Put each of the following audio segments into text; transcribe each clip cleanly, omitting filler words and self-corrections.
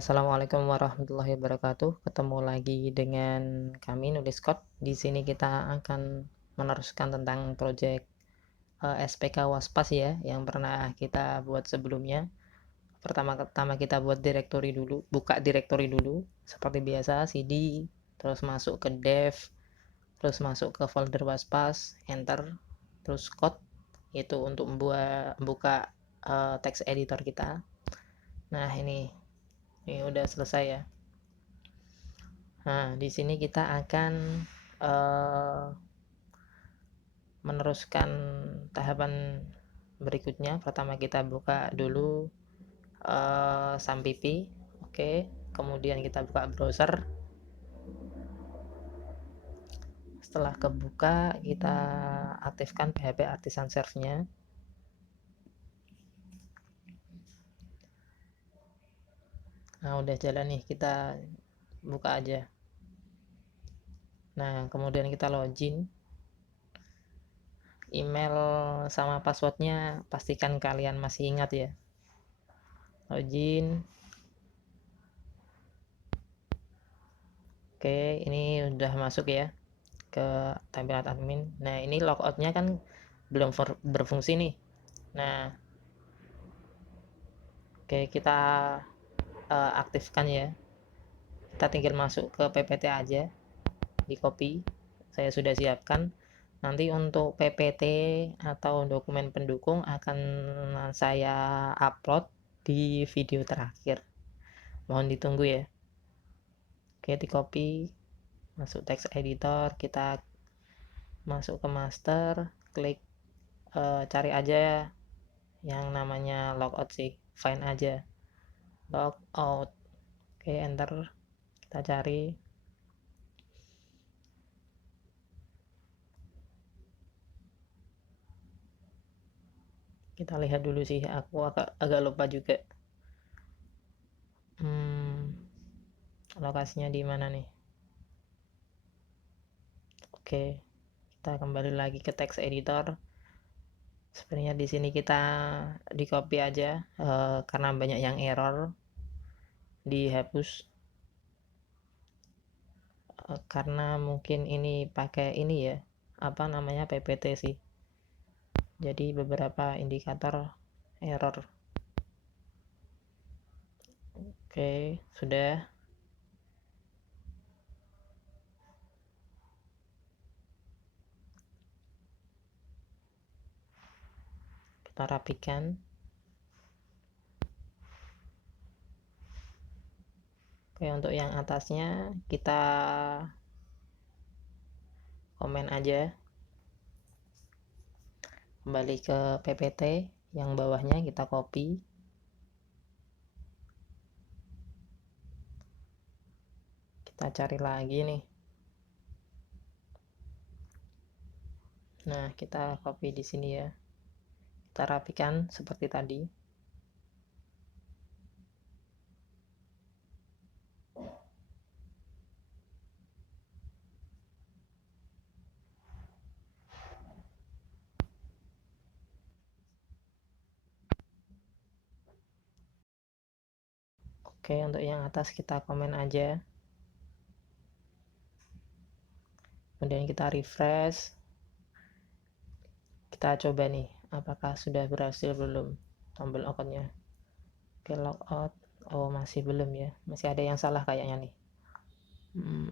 Assalamualaikum warahmatullahi wabarakatuh. Ketemu lagi dengan kami nulis code. Di sini kita akan meneruskan tentang proyek SPK Waspas ya, yang pernah kita buat sebelumnya. Pertama-tama kita buat directory dulu, buka directory dulu, seperti biasa, cd, terus masuk ke dev, terus masuk ke folder Waspas, enter, terus code, itu untuk membuka text editor kita. Nah, ini udah selesai ya. Nah, di sini kita akan meneruskan tahapan berikutnya. Pertama kita buka dulu SAMPP. Oke, kemudian kita buka browser. Setelah kebuka, kita aktifkan PHP Artisan Serve-nya. Nah, udah jalan nih, kita buka aja. Nah, kemudian kita login. Email sama passwordnya pastikan kalian masih ingat ya. Login. Oke, ini udah masuk ya ke tampilan admin. Nah, ini logoutnya kan belum berfungsi nih. Nah, oke, kita aktifkan ya. Kita tinggal masuk ke ppt aja, di copy. Saya sudah siapkan. Nanti untuk ppt atau dokumen pendukung akan saya upload di video terakhir. Mohon ditunggu ya. Oke, di copy, masuk text editor, kita masuk ke master, klik cari aja yang namanya logout sih, find aja logout. Oke, enter, kita cari. Kita lihat dulu sih, aku agak lupa juga lokasinya di mana nih. Oke, kita kembali lagi ke text editor. Sebenarnya di sini kita di copy aja karena banyak yang error, dihapus karena mungkin ini pakai ini ya, apa namanya, ppt sih, jadi beberapa indikator error. Oke, sudah. Kita rapikan. Oke, untuk yang atasnya kita komen aja, kembali ke ppt. Yang bawahnya kita copy, kita cari lagi nih. Nah, kita copy di sini ya, kita rapikan seperti tadi. Oke, untuk yang atas kita komen aja, kemudian kita refresh. Kita coba nih, apakah sudah berhasil belum tombol outnya. Oke, logout. Oh, masih belum ya, masih ada yang salah kayaknya nih.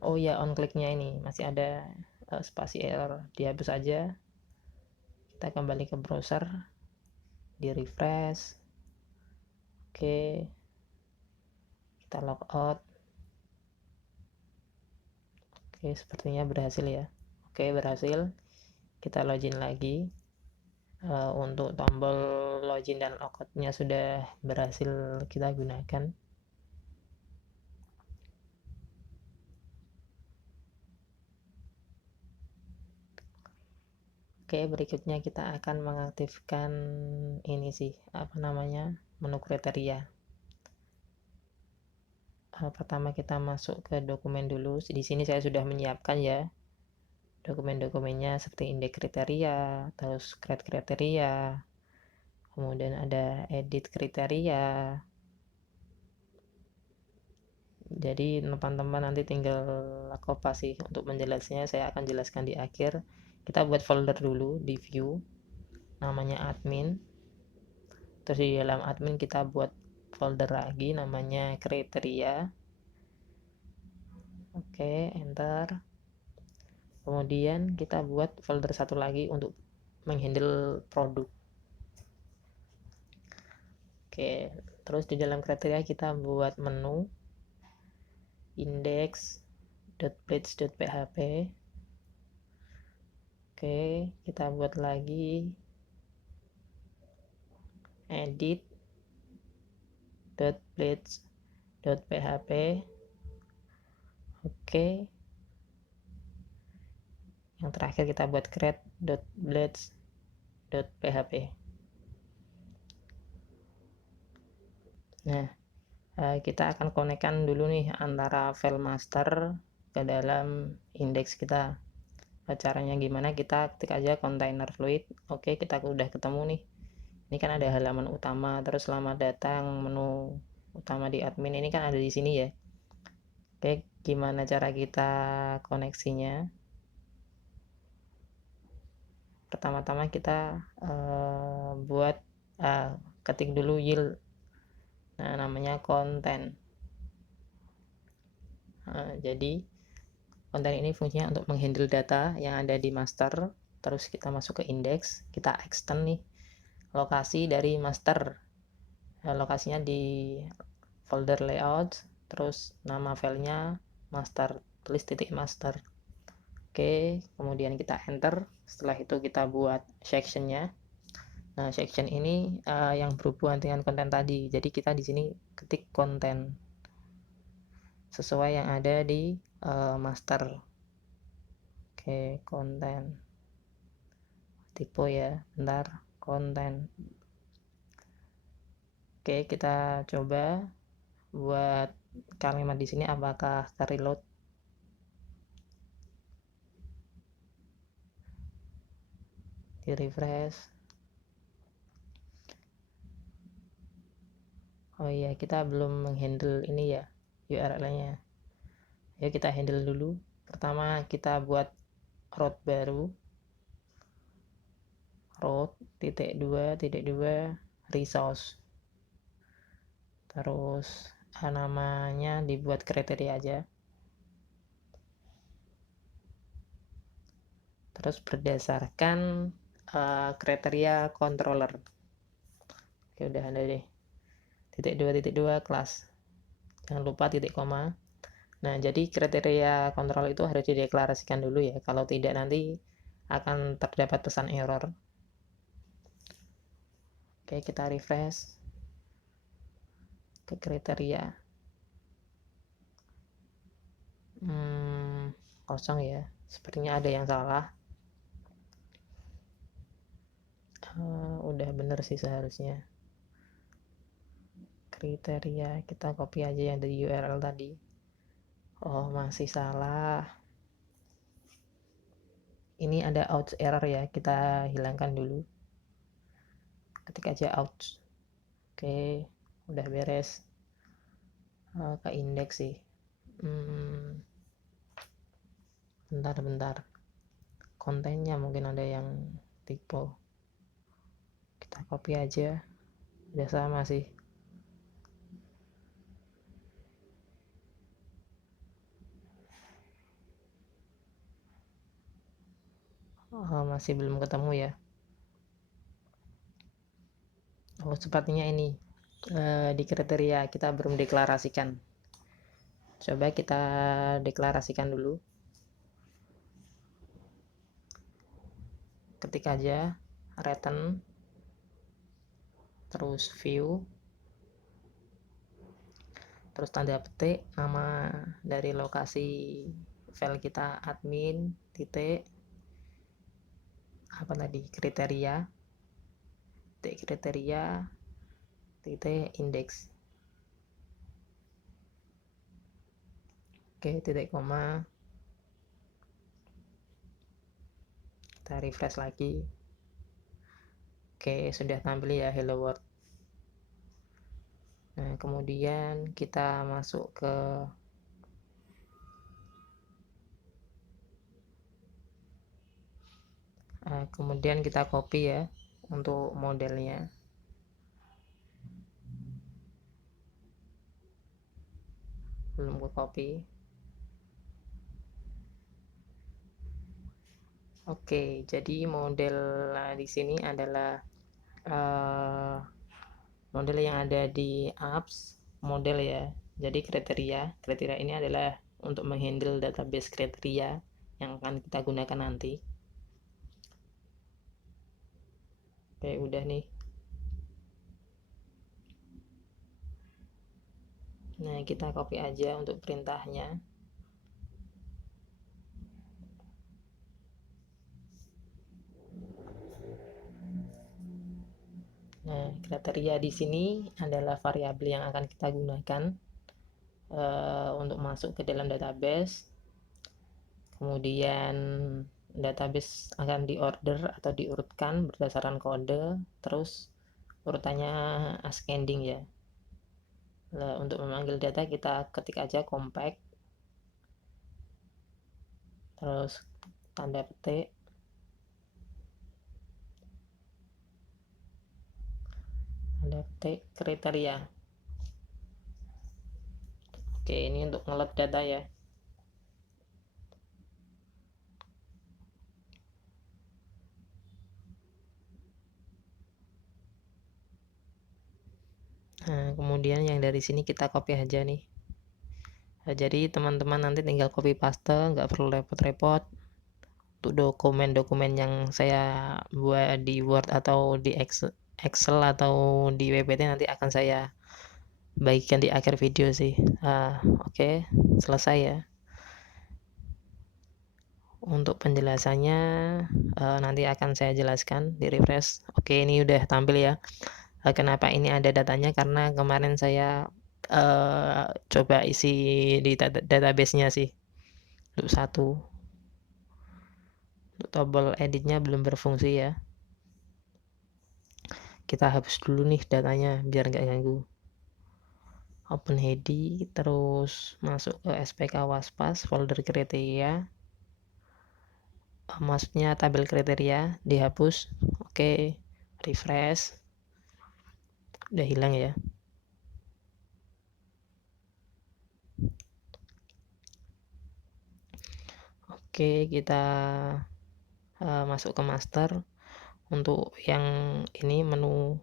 Oh ya, on clicknya ini masih ada spasi error, dihapus aja. Kita kembali ke browser, di refresh. Oke, kita logout. Oke, sepertinya berhasil ya. Oke, berhasil. Kita login lagi. Untuk tombol login dan logoutnya sudah berhasil kita gunakan. Oke, berikutnya kita akan mengaktifkan ini sih, apa namanya, menu kriteria. Pertama kita masuk ke dokumen dulu. Di sini saya sudah menyiapkan ya dokumen-dokumennya, seperti indeks kriteria, terus create kriteria, kemudian ada edit kriteria, Jadi teman-teman nanti tinggal kopasi untuk menjelasnya, saya akan jelaskan di akhir. Kita buat folder dulu di view, namanya admin. Terus di dalam admin kita buat folder lagi namanya kriteria. Oke, enter. Kemudian kita buat folder satu lagi untuk menghandle produk. Oke, terus di dalam kriteria kita buat menu index.page.php. Oke, kita buat lagi edit.page.php. Oke, yang terakhir kita buat create.blades.php. Nah, kita akan konekkan dulu nih antara file master ke dalam indeks kita. Caranya gimana? Kita ketik aja container fluid. Oke, kita udah ketemu nih. Ini kan ada halaman utama, terus selamat datang menu utama di admin, ini kan ada di sini ya. Oke, gimana cara kita koneksinya? Pertama-tama kita ketik dulu yield. Nah, namanya konten. Jadi konten ini fungsinya untuk menghandle data yang ada di master. Terus kita masuk ke indeks, kita extend nih lokasi dari master. Lokasinya di folder layout, terus nama filenya master, tulis titik master. Oke, kemudian kita enter. Setelah itu kita buat sectionnya. Nah, section ini yang berhubungan dengan konten tadi. Jadi kita di sini ketik konten sesuai yang ada di master. Oke, konten. Tipe ya, bentar, konten. Oke, kita coba buat kalimat di sini apakah reload. Di refresh. Oh iya, kita belum menghandle ini ya, URL-nya. Ya, kita handle dulu. Pertama kita buat root baru, root .2.2 resource. Terus namanya dibuat kriteria aja. Terus berdasarkan kriteria controller. Oke, udah ada deh. .2.2 kelas. Jangan lupa titik koma. Nah, jadi kriteria kontrol itu harus dideklarasikan dulu ya. Kalau tidak nanti akan terdapat pesan error. Oke, kita refresh ke kriteria. Kosong ya. Sepertinya ada yang salah. Udah bener sih seharusnya. Kriteria kita copy aja yang dari URL tadi. Oh, masih salah. Ini ada ouch error ya, kita hilangkan dulu. Ketik aja ouch. Oke, udah beres. Ke indeks sih. Bentar. Kontennya mungkin ada yang typo. Kita copy aja. Udah sama sih. Masih belum ketemu ya. Oh, sepertinya ini di kriteria kita belum deklarasikan. Coba kita deklarasikan dulu. Ketik aja return, terus view, terus tanda petik nama dari lokasi file kita admin titik apa tadi kriteria titik indeks. Oke, titik koma. Kita refresh lagi. Oke, sudah tampil ya hello world. Nah, kemudian kita masuk ke Kemudian kita copy ya untuk modelnya. Belum ke copy. Oke, jadi model di sini adalah model yang ada di apps model ya. Jadi kriteria ini adalah untuk menghandle database kriteria yang akan kita gunakan nanti. Oke, udah nih. Nah, kita copy aja untuk perintahnya. Nah, kriteria di sini adalah variabel yang akan kita gunakan untuk masuk ke dalam database. Kemudian database akan diorder atau diurutkan berdasarkan kode, terus urutannya ascending ya. Nah, untuk memanggil data kita ketik aja compact, terus tanda petik, kriteria. Oke, ini untuk ngeload data ya. Nah, kemudian yang dari sini kita copy aja nih. Nah, jadi teman-teman nanti tinggal copy paste, nggak perlu repot-repot. Untuk dokumen-dokumen yang saya buat di Word atau di Excel atau di PPT nanti akan saya bagikan di akhir video sih. Oke, selesai ya. Untuk penjelasannya nanti akan saya jelaskan di refresh. Oke, ini udah tampil ya. Kenapa ini ada datanya? Karena kemarin saya coba isi di database-nya sih. Untuk satu, untuk tombol editnya belum berfungsi ya. Kita hapus dulu nih datanya biar nggak ganggu. Open Hedi, terus masuk ke SPK Waspas, folder kriteria. Maksudnya tabel kriteria dihapus. Oke, refresh. Udah hilang ya. Oke, kita masuk ke master. Untuk yang ini menu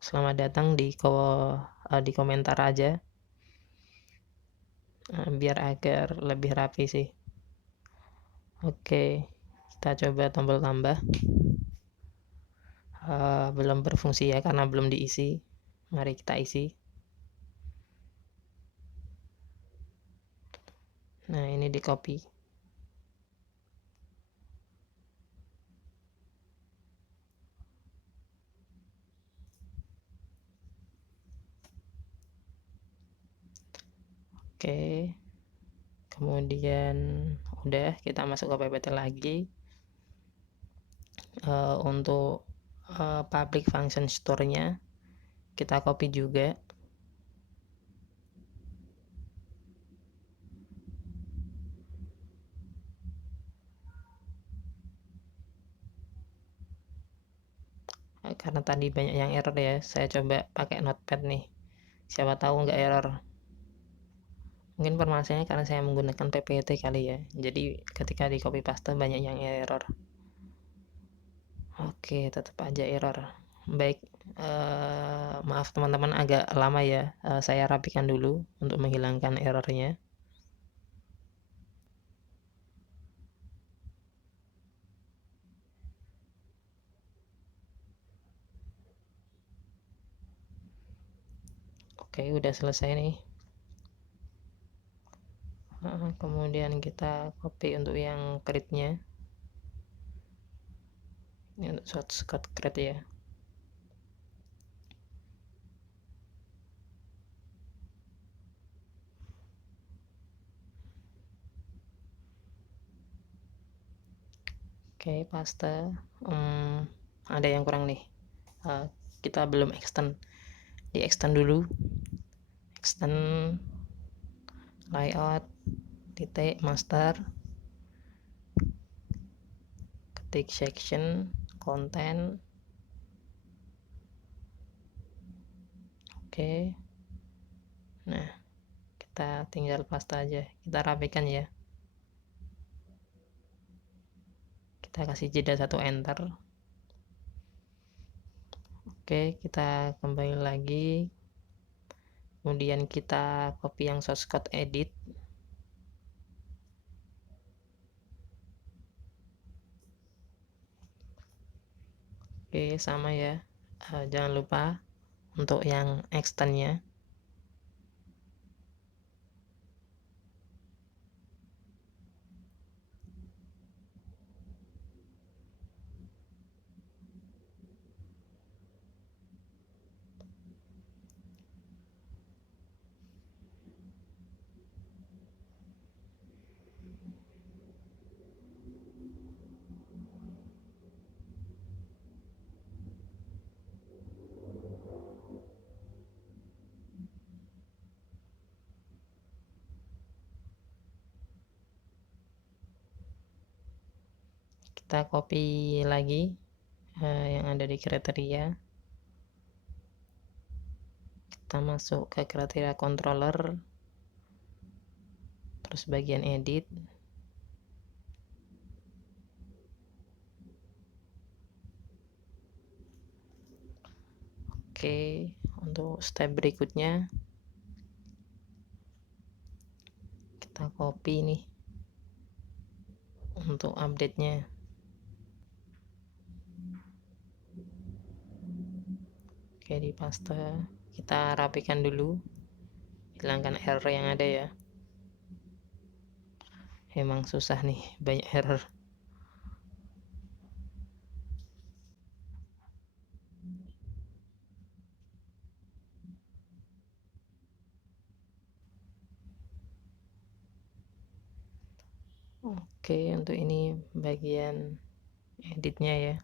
selamat datang di komentar aja, biar agar lebih rapi sih. Oke, kita coba tombol tambah. Belum berfungsi ya karena belum diisi. Mari kita isi. Nah, ini di copy. Oke, kemudian udah kita masuk ke PPT lagi. Untuk public function store-nya kita copy juga. Karena tadi banyak yang error ya, saya coba pakai notepad nih, siapa tahu nggak error. Mungkin permasalahannya karena saya menggunakan PPT kali ya, jadi ketika di copy paste banyak yang error. Oke, tetap aja error. Baik, maaf teman-teman agak lama ya, saya rapikan dulu untuk menghilangkan errornya. Oke, udah selesai nih. Kemudian kita copy untuk yang create-nya. Ini untuk shortcut create ya. Oke, paste. Ada yang kurang nih. Kita belum extend. Di extend dulu. Extend layout titik master. Tick section, konten. Oke. Nah, kita tinggal paste aja. Kita rapikan ya. Kita kasih jeda 1 enter. Oke, kita kembali lagi. Kemudian kita copy yang source code edit. Oke, sama ya. Jangan lupa untuk yang extendnya. Kita copy lagi yang ada di kriteria. Kita masuk ke kriteria controller, terus bagian edit. Oke, untuk step berikutnya kita copy nih untuk update-nya. Oke, di paste. Kita rapikan dulu, hilangkan error yang ada ya. Emang susah nih, banyak error. Oke, untuk ini bagian editnya ya.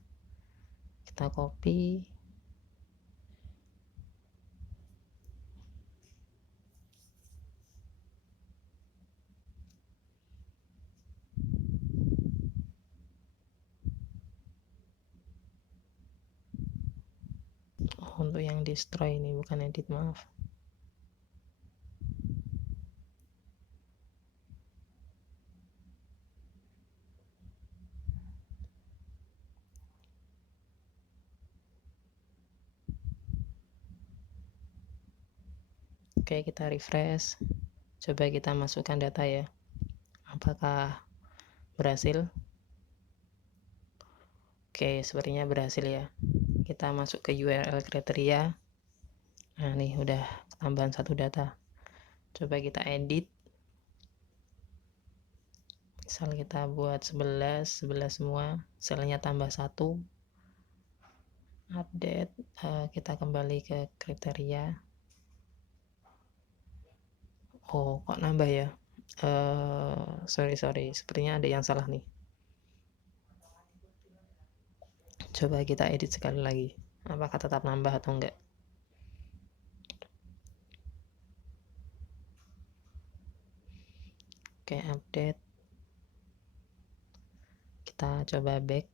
Kita copy. Untuk yang destroy ini bukan edit, maaf. Oke, kita refresh. Coba kita masukkan data ya. Apakah berhasil? Oke, sepertinya berhasil ya. Kita masuk ke URL kriteria. Nah, nih udah tambahan 1 data. Coba kita edit. Misal kita buat 11 semua, selnya tambah 1. Update, kita kembali ke kriteria. Oh, kok nambah ya? Sorry, sepertinya ada yang salah nih. Coba kita edit sekali lagi, apakah tetap nambah atau enggak. Oke, update. Kita coba back.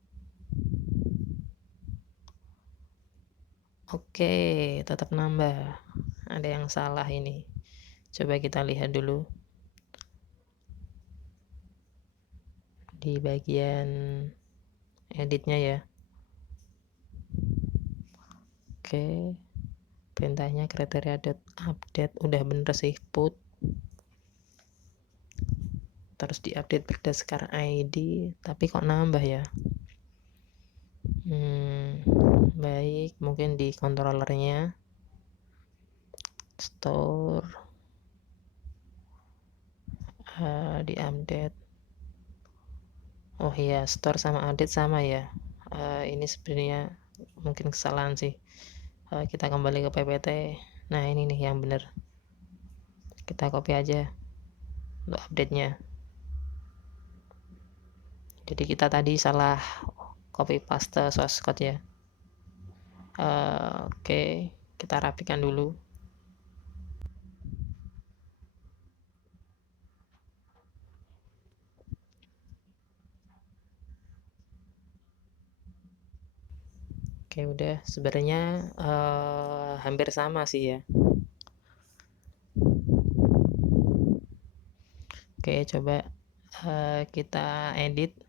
Oke, tetap nambah. Ada yang salah ini. Coba kita lihat dulu di bagian editnya ya. Oke, perintahnya kriteria.update udah bener sih, put. Terus diupdate berdasarkan ID, tapi kok nambah ya? Baik, mungkin di controllernya, store, di update. Oh iya, store sama update sama ya. Ini sebenarnya mungkin kesalahan sih. Kita kembali ke PPT. Nah, ini nih yang benar. Kita copy aja untuk update-nya. Jadi kita tadi salah copy paste source code ya. Oke, kita rapikan dulu. Oke, udah sebenarnya hampir sama sih ya. Oke, coba kita edit.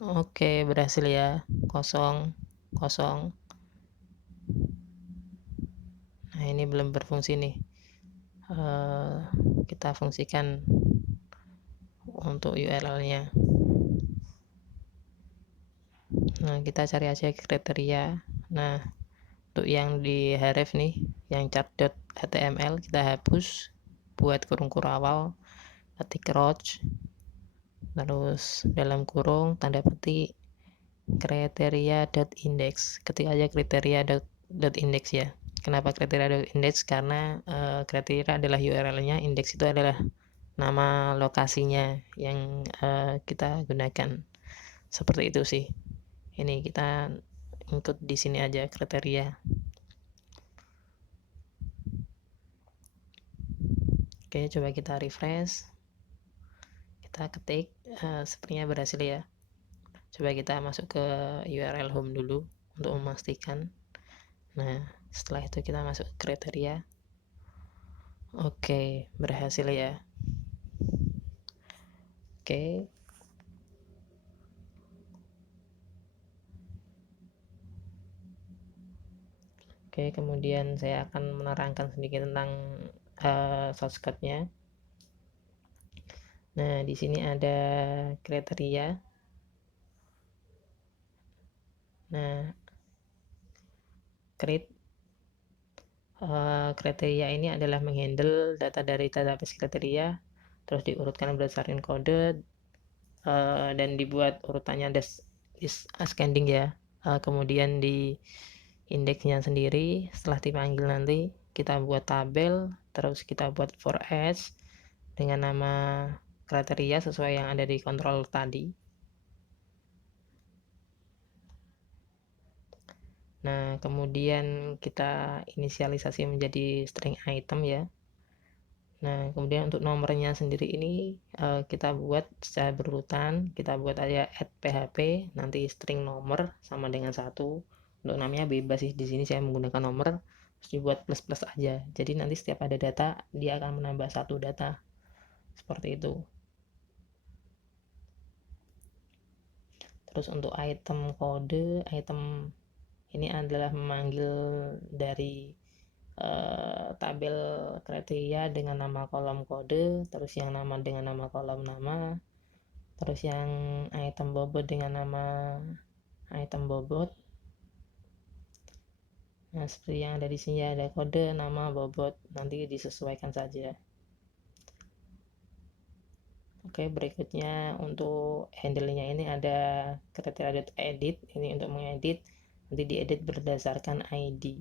Oke, berhasil ya. Kosong, kosong. Nah, ini belum berfungsi nih. Kita fungsikan untuk URL-nya. Nah, kita cari aja kriteria. Nah, untuk yang di href nih, yang chart.html kita hapus, buat kurung awal, ketik roach, terus dalam kurung tanda petik kriteria.index, ketik aja kriteria.index ya. Kenapa kriteria.index? Karena kriteria adalah URL-nya, index itu adalah nama lokasinya yang kita gunakan. Seperti itu sih. Ini kita ikut di sini aja kriteria. Oke, coba kita refresh. Kita ketik, sepertinya berhasil ya. Coba kita masuk ke URL home dulu untuk memastikan. Nah, setelah itu kita masuk ke kriteria. Oke, berhasil ya. Oke. Oke, kemudian saya akan menerangkan sedikit tentang source code-nya. Nah, di sini ada kriteria. Nah, kriteria ini adalah menghandle data dari database kriteria, terus diurutkan berdasarkan kode, dan dibuat urutannya ascending ya. Kemudian di indeksnya sendiri setelah dipanggil nanti kita buat tabel, terus kita buat for each dengan nama kriteria sesuai yang ada di control tadi. Nah, kemudian kita inisialisasi menjadi string item ya. Nah, kemudian untuk nomornya sendiri ini kita buat secara berurutan. Kita buat aja add php, nanti string nomor sama dengan 1. Untuk namanya bebas sih, di sini saya menggunakan nomor, terus dibuat plus plus aja. Jadi nanti setiap ada data, dia akan menambah 1 data. Seperti itu. Terus untuk item kode, item ini adalah memanggil dari tabel kriteria dengan nama kolom kode, terus yang nama dengan nama kolom nama, terus yang item bobot dengan nama item bobot. Nah, seperti yang ada di sini ada kode, nama, bobot, nanti disesuaikan saja. Oke, berikutnya untuk handle-nya ini ada kriteria.edit, ini untuk mengedit, nanti diedit berdasarkan ID.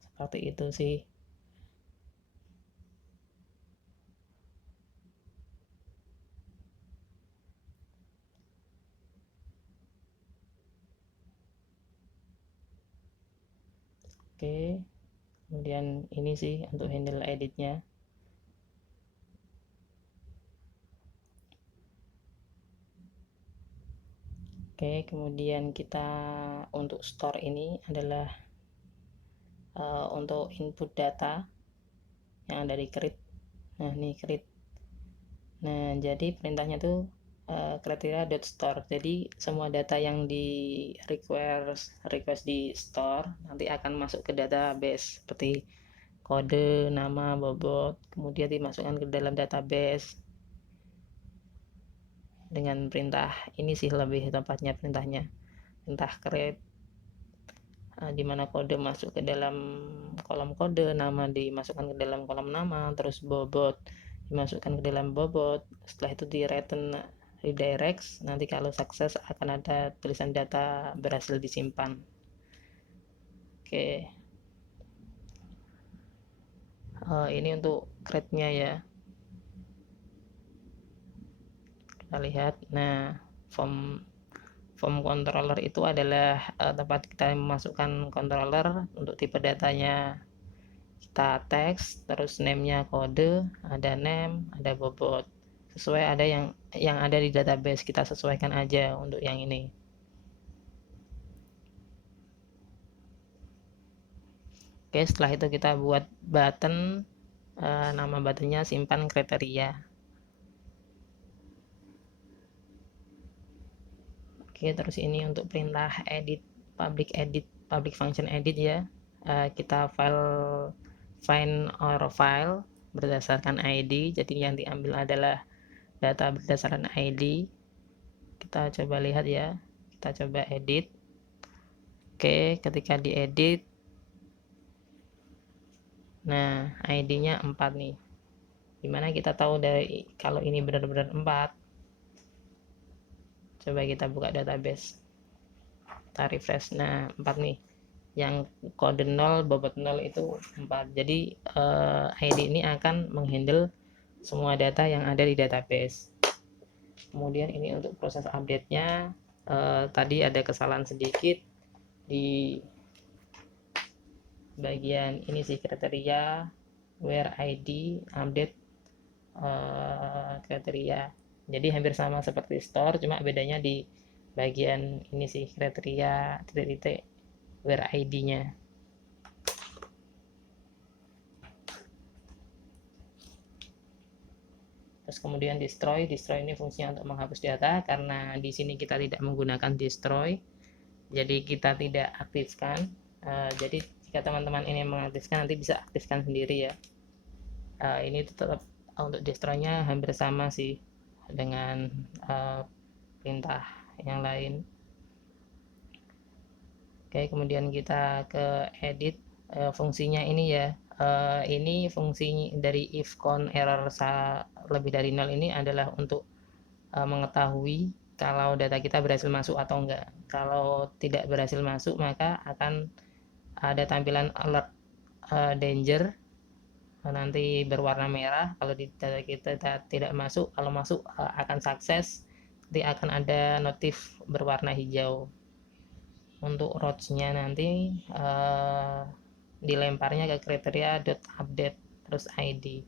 Seperti itu sih. Oke, kemudian ini sih untuk handle editnya. Oke, kemudian kita untuk store ini adalah untuk input data yang ada di create. Nah, ini create. Nah, jadi perintahnya tuh kriteria.store. Jadi semua data yang di request di store nanti akan masuk ke database seperti kode, nama, bobot, kemudian dimasukkan ke dalam database dengan perintah ini sih lebih tepatnya perintahnya, perintah create, di mana kode masuk ke dalam kolom kode, nama dimasukkan ke dalam kolom nama, terus bobot dimasukkan ke dalam bobot. Setelah itu di return redirects, nanti kalau sukses akan ada tulisan data berhasil disimpan. Oke, ini untuk create-nya ya, kita lihat. Nah, form controller itu adalah tempat kita memasukkan controller. Untuk tipe datanya kita teks, terus name-nya kode, ada name, ada bobot. sesuai ada yang ada di database, kita sesuaikan aja untuk yang ini. Oke, setelah itu kita buat button, nama buttonnya simpan kriteria. Oke, terus ini untuk perintah edit, public function edit ya. Kita find or file berdasarkan ID, jadi yang diambil adalah data berdasarkan ID. Kita coba lihat ya, kita coba edit. Oke, ketika diedit, nah ID-nya 4 nih. Gimana kita tahu dari kalau ini benar-benar 4? Coba kita buka database, kita refresh. Nah 4 nih, yang kode 0 bobot 0 itu 4. Jadi ID ini akan menghandle semua data yang ada di database. Kemudian ini untuk proses update-nya, tadi ada kesalahan sedikit di bagian ini sih, kriteria where ID update kriteria. Jadi hampir sama seperti store, cuma bedanya di bagian ini sih, kriteria titik-titik where ID-nya. Terus kemudian destroy ini fungsinya untuk menghapus data, karena di sini kita tidak menggunakan destroy, jadi kita tidak aktifkan. Jadi jika teman-teman ini mengaktifkan, nanti bisa aktifkan sendiri ya. Ini tetap untuk destroy-nya hampir sama sih dengan perintah yang lain. Oke, kemudian kita ke edit, fungsinya ini ya. Ini fungsi dari if count error lebih dari 0 ini adalah untuk mengetahui kalau data kita berhasil masuk atau enggak. Kalau tidak berhasil masuk, maka akan ada tampilan alert danger, nanti berwarna merah kalau di data kita tidak masuk. Kalau masuk akan sukses, nanti akan ada notif berwarna hijau. Untuk rows-nya nanti dilemparnya ke kriteria.update terus ID.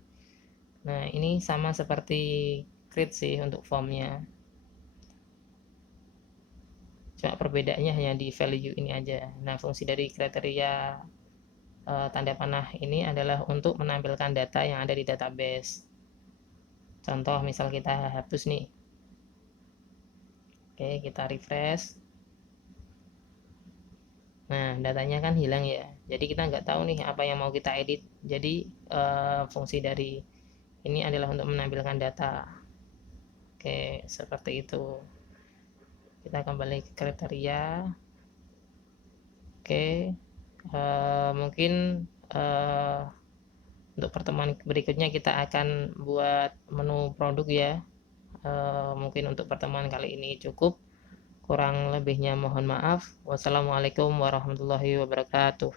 Nah ini sama seperti create sih untuk formnya, cuma perbedaannya hanya di value ini aja. Nah fungsi dari kriteria tanda panah ini adalah untuk menampilkan data yang ada di database. Contoh misal kita hapus nih. Oke, kita refresh. Nah datanya kan hilang ya, jadi kita nggak tahu nih apa yang mau kita edit. Jadi fungsi dari ini adalah untuk menampilkan data. Oke, seperti itu. Kita kembali ke kriteria. Oke, mungkin untuk pertemuan berikutnya kita akan buat menu produk ya. Mungkin untuk pertemuan kali ini cukup, kurang lebihnya mohon maaf. Wassalamualaikum warahmatullahi wabarakatuh.